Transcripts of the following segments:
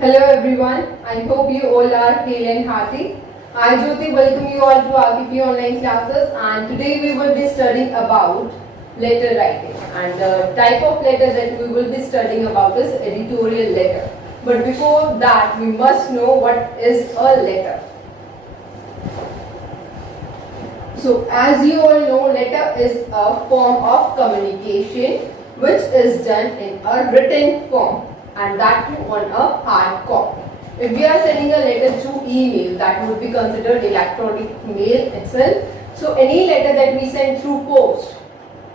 Hello everyone, I hope you all are hale and hearty. I Jyoti welcome you all to RPP online classes, and today we will be studying about letter writing, and the type of letter that we will be studying about is editorial letter. But before that we must know what is a letter. So as you all know, letter is a form of communication which is done in a written form, and that too on a hard copy. If we are sending a letter through email, that would be considered electronic mail itself. So any letter that we send through post,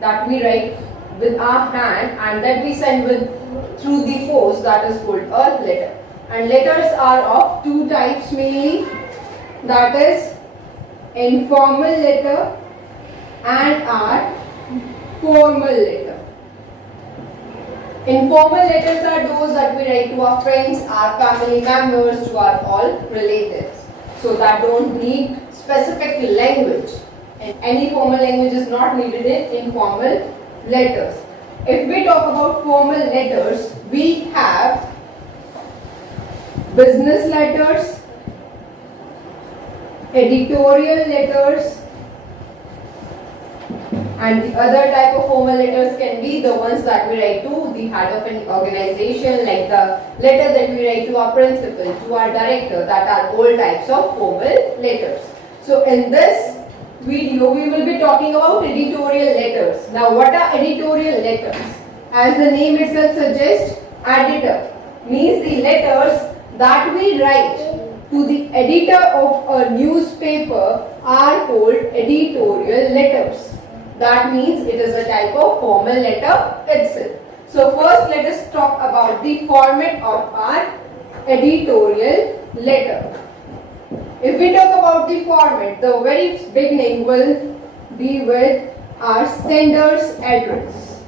that we write with our hand and that we send through the post, that is called a letter. And letters are of two types mainly, that is informal letter and our formal letter. Informal letters are those that we write to our friends, our family members, to our all relatives. So that don't need specific language, and any formal language is not needed in informal letters. If we talk about formal letters, we have business letters, editorial letters, and the other type of formal letters can be the ones that we write to the head of an organization, like the letter that we write to our principal, to our director, that are all types of formal letters. So in this video we will be talking about editorial letters. Now what are editorial letters? As the name itself suggests, editor means the letters that we write to the editor of a newspaper are called editorial letters. That means it is a type of formal letter itself. So first let us talk about the format of our editorial letter. If we talk about the format, the very beginning will be with our sender's address.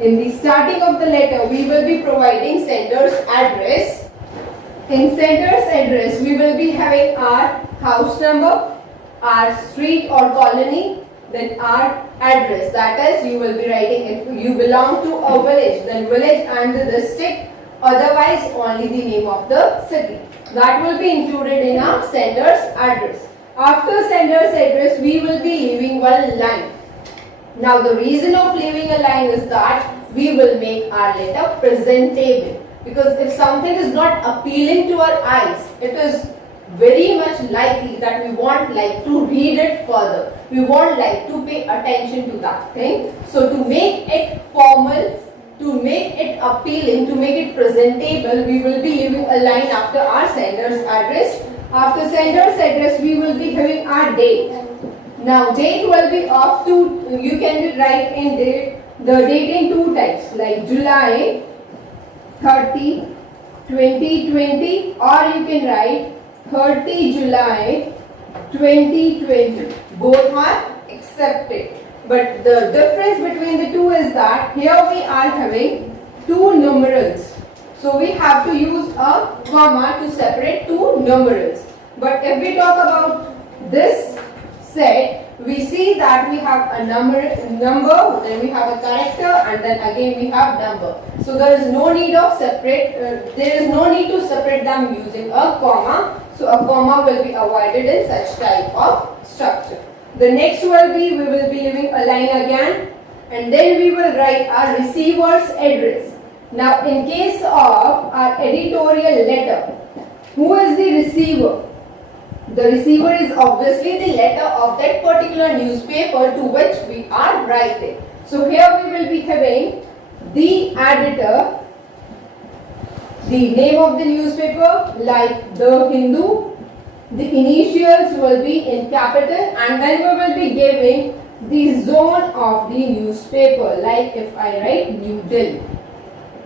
In the starting of the letter, we will be providing sender's address. In sender's address, we will be having our house number, our street or colony, then our address. That is, you will be writing if you belong to a village, then village and the district, otherwise only the name of the city. That will be included in our sender's address. After sender's address, we will be leaving one line. Now the reason of leaving a line is that we will make our letter presentable. Because if something is not appealing to our eyes, it is very much likely that we won't like to read it further. We won't like to pay attention to that thing. So to make it formal, to make it appealing, to make it presentable, we will be leaving a line after our sender's address. After sender's address, we will be having our date. Now date will be of two, you can write in date, the date in two types, like July 30, 2020, or you can write 30 July 2020. Both are accepted. But the difference between the two is that here we are having two numerals. So we have to use a comma to separate two numerals. But if we talk about this set, we see that we have a number, then we have a character, and then again we have number. So there is no need of to separate them using a comma. So a comma will be avoided in such type of structure. The next will be, we will be leaving a line again, and then we will write our receiver's address. Now in case of our editorial letter, who is the receiver? The receiver is obviously the letter of that particular newspaper to which we are writing. So here we will be having the editor, the name of the newspaper, like the Hindu, the initials will be in capital, and then we will be giving the zone of the newspaper, like if I write New Delhi.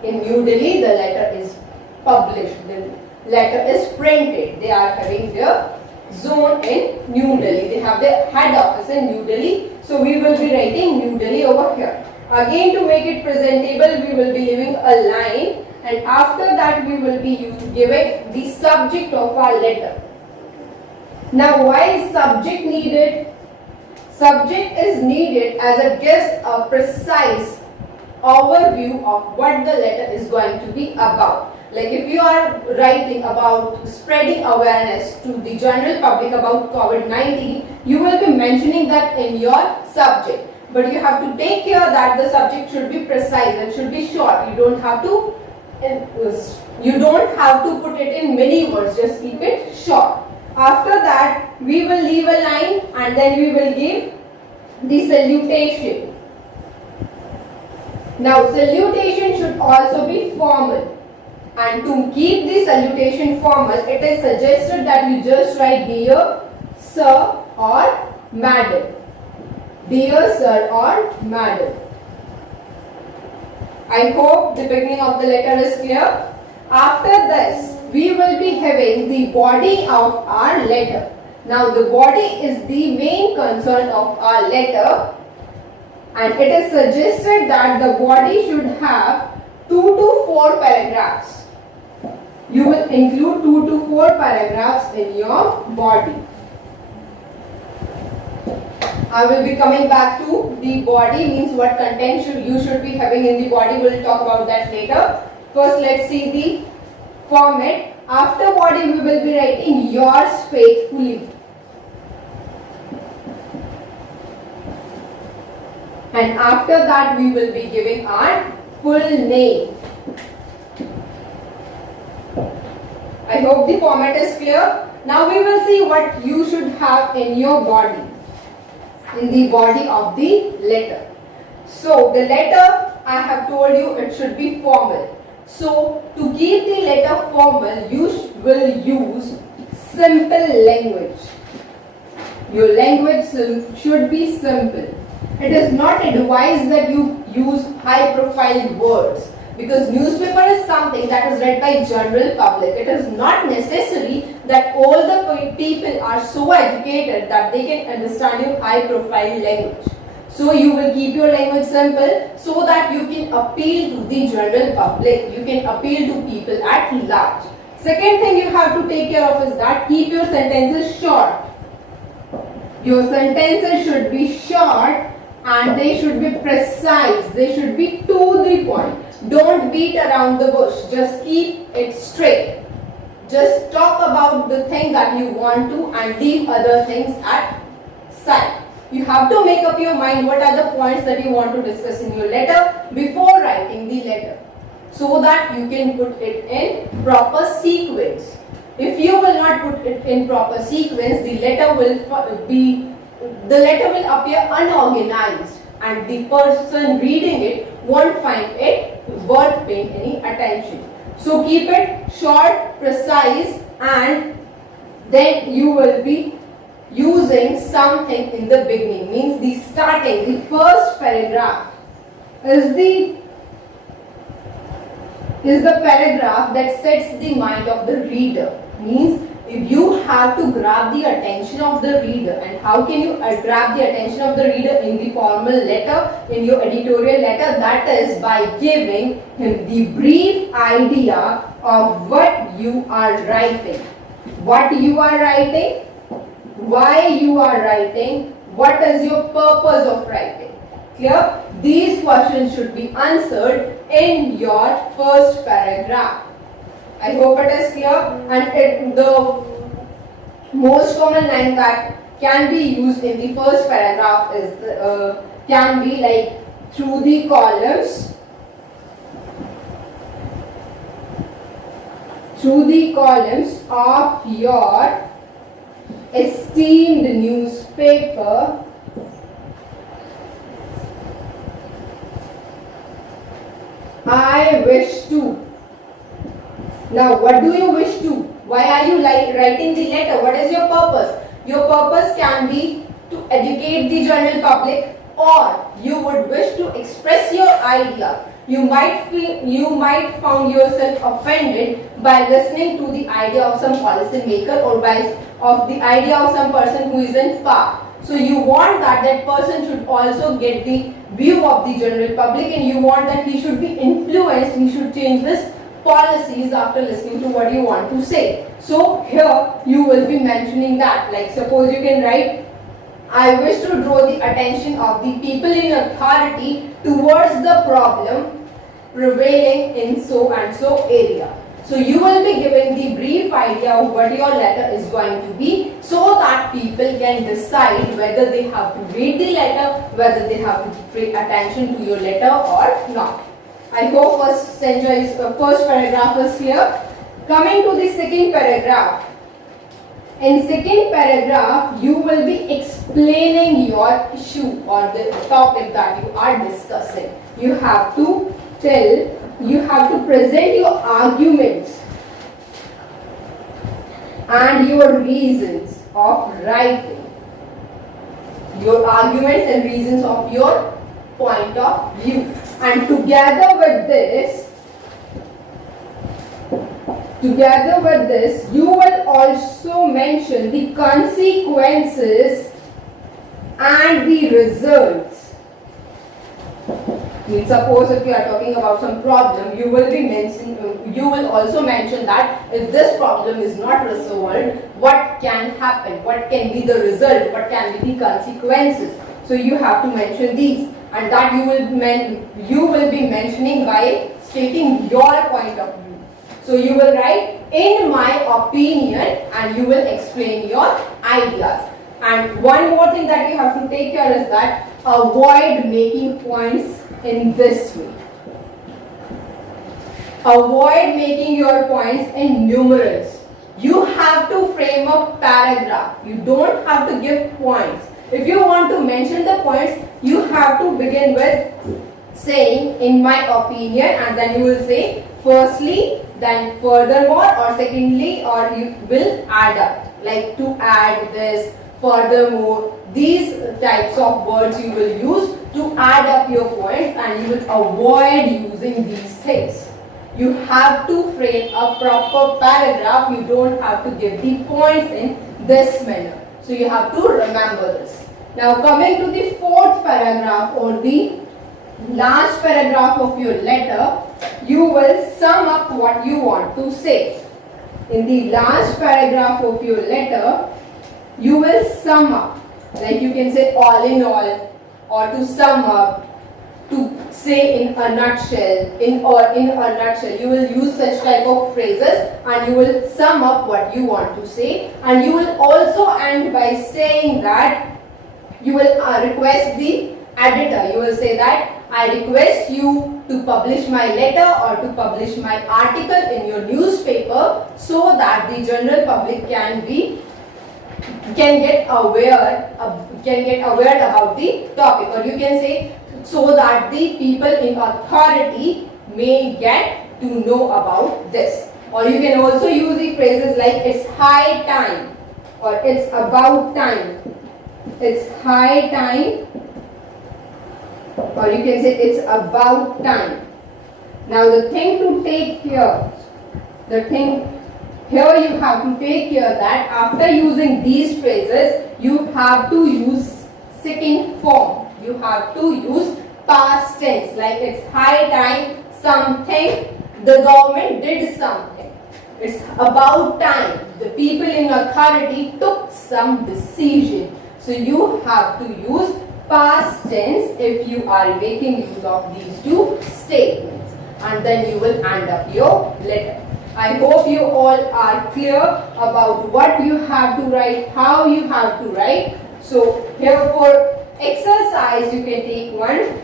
In New Delhi the letter is published, the letter is printed. They are having their zone in New Delhi. They have their head office in New Delhi. So we will be writing New Delhi over here. Again, to make it presentable, we will be leaving a line, and after that we will be giving the subject of our letter. Now why is subject needed? Subject is needed as it gives a precise overview of what the letter is going to be about. like if you are writing about spreading awareness to the general public about COVID-19, you will be mentioning that in your subject. But you have to take care that the subject should be precise and should be short. You don't have to put it in many words, just keep it short. After that, we will leave a line and then we will give the salutation. Now, salutation should also be formal. And to keep the salutation formal, it is suggested that you just write dear sir or madam. Dear sir or madam. I hope the beginning of the letter is clear. After this, we will be having the body of our letter. Now, the body is the main concern of our letter, and it is suggested that the body should have 2 to 4 paragraphs. You will include 2 to 4 paragraphs in your body. I will be coming back to the body, means what content you should be having in the body. We will talk about that later. First, let's see the format. After body, we will be writing yours faithfully. And after that, we will be giving our full name. I hope the format is clear. Now we will see what you should have in your body, in the body of the letter. So the letter, I have told you, it should be formal. So to keep the letter formal, you will use simple language. Your language should be simple. It is not advised that you use high profile words, because newspaper is something that is read by general public. It is not necessary that all the people are so educated that they can understand your high profile language. So you will keep your language simple so that you can appeal to the general public. You can appeal to people at large. Second thing you have to take care of is that keep your sentences short. Your sentences should be short and they should be precise. They should be to the point. Don't beat around the bush. Just keep it straight. Just talk about the thing that you want to and leave other things at side. You have to make up your mind what are the points that you want to discuss in your letter before writing the letter, so that you can put it in proper sequence. If you will not put it in proper sequence, the letter will appear unorganized and the person reading it won't find it worth paying any attention. So keep it short, precise, and then you will be using something in the beginning. Means the starting, the first paragraph is the paragraph that sets the mind of the reader. Means if you have to grab the attention of the reader, and how can you grab the attention of the reader in the formal letter, in your editorial letter? That is by giving him the brief idea of what you are writing. What you are writing, why you are writing, what is your purpose of writing. Clear? These questions should be answered in your first paragraph. I hope it is clear. And the most common line that can be used in the first paragraph is can be like through the columns. Through the columns of your esteemed newspaper, I wish to. Now, what do you wish to? Why are you writing the letter? What is your purpose? Your purpose can be to educate the general public, or you would wish to express your idea. You might find yourself offended by listening to the idea of some policy maker or of the idea of some person who is in power. So you want that person should also get the view of the general public, and you want that he should be influenced, he should change his policies after listening to what you want to say. So here you will be mentioning that, like suppose you can write, I wish to draw the attention of the people in authority towards the problem prevailing in so and so area. So you will be giving the brief idea of what your letter is going to be, so that people can decide whether they have to read the letter, whether they have to pay attention to your letter or not. I hope first paragraph is clear. Coming to the second paragraph. In second paragraph, you will be explaining your issue or the topic that you are discussing. You have to present your arguments and your reasons of writing. Your arguments and reasons of your point of view. And together with this, you will also mention the consequences and the results. Suppose if you are talking about some problem, you will also mention that if this problem is not resolved, what can happen, what can be the result, what can be the consequences. So you have to mention these, and that you will be mentioning by stating your point of view. So you will write, in my opinion, and you will explain your ideas. And one more thing that you have to take care is that avoid making points in this way. Avoid making your points in numerals. You have to frame a paragraph. You don't have to give points. If you want to mention the points, you have to begin with saying, in my opinion, and then you will say, firstly, then furthermore, or secondly, or you will add up. Like to add this, furthermore, these types of words you will use to add up your points, and you will avoid using these things. You have to frame a proper paragraph. You don't have to give the points in this manner. So you have to remember this. Now coming to the fourth paragraph or the last paragraph of your letter, you will sum up what you want to say. In the last paragraph of your letter, you will sum up. Like you can say all in all, or to sum up, to say in a nutshell, in a nutshell. You will use such type of phrases and you will sum up what you want to say, and you will also end by saying that you will request the editor. You will say that I request you to publish my letter or to publish my article in your newspaper, so that the general public can get aware about the topic. Or you can say, so that the people in authority may get to know about this. Or you can also use the phrases like it's high time, or it's about time. It's high time, or you can say it's about time. Now the thing to take care, here you have to take care that after using these phrases, you have to use second form. You have to use past tense, like it's high time something, the government did something. It's about time, the people in authority took some decision. So you have to use past tense if you are making use of these two statements, and then you will end up your letter. I hope you all are clear about what you have to write, how you have to write. So here for exercise, you can take one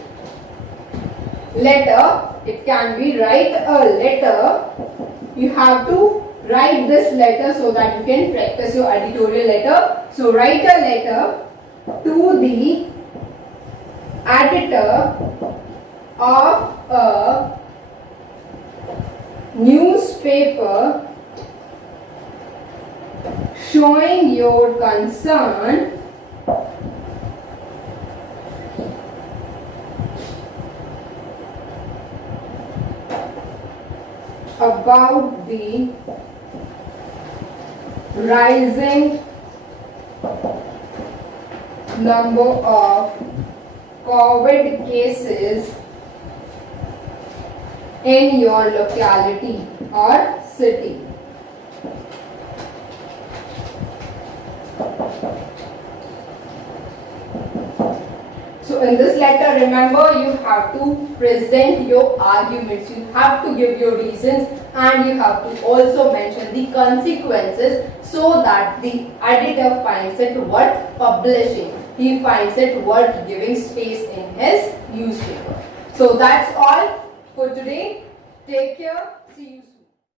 letter. It can be write a letter. You have to write this letter so that you can practice your editorial letter. So write a letter to the editor of a newspaper showing your concern about the rising number of COVID cases in your locality or city. So in this letter, remember, you have to present your arguments, you have to give your reasons, and you have to also mention the consequences so that the editor finds it worth publishing. He finds it worth giving space in his newspaper. So that's all for today. Take care. See you soon.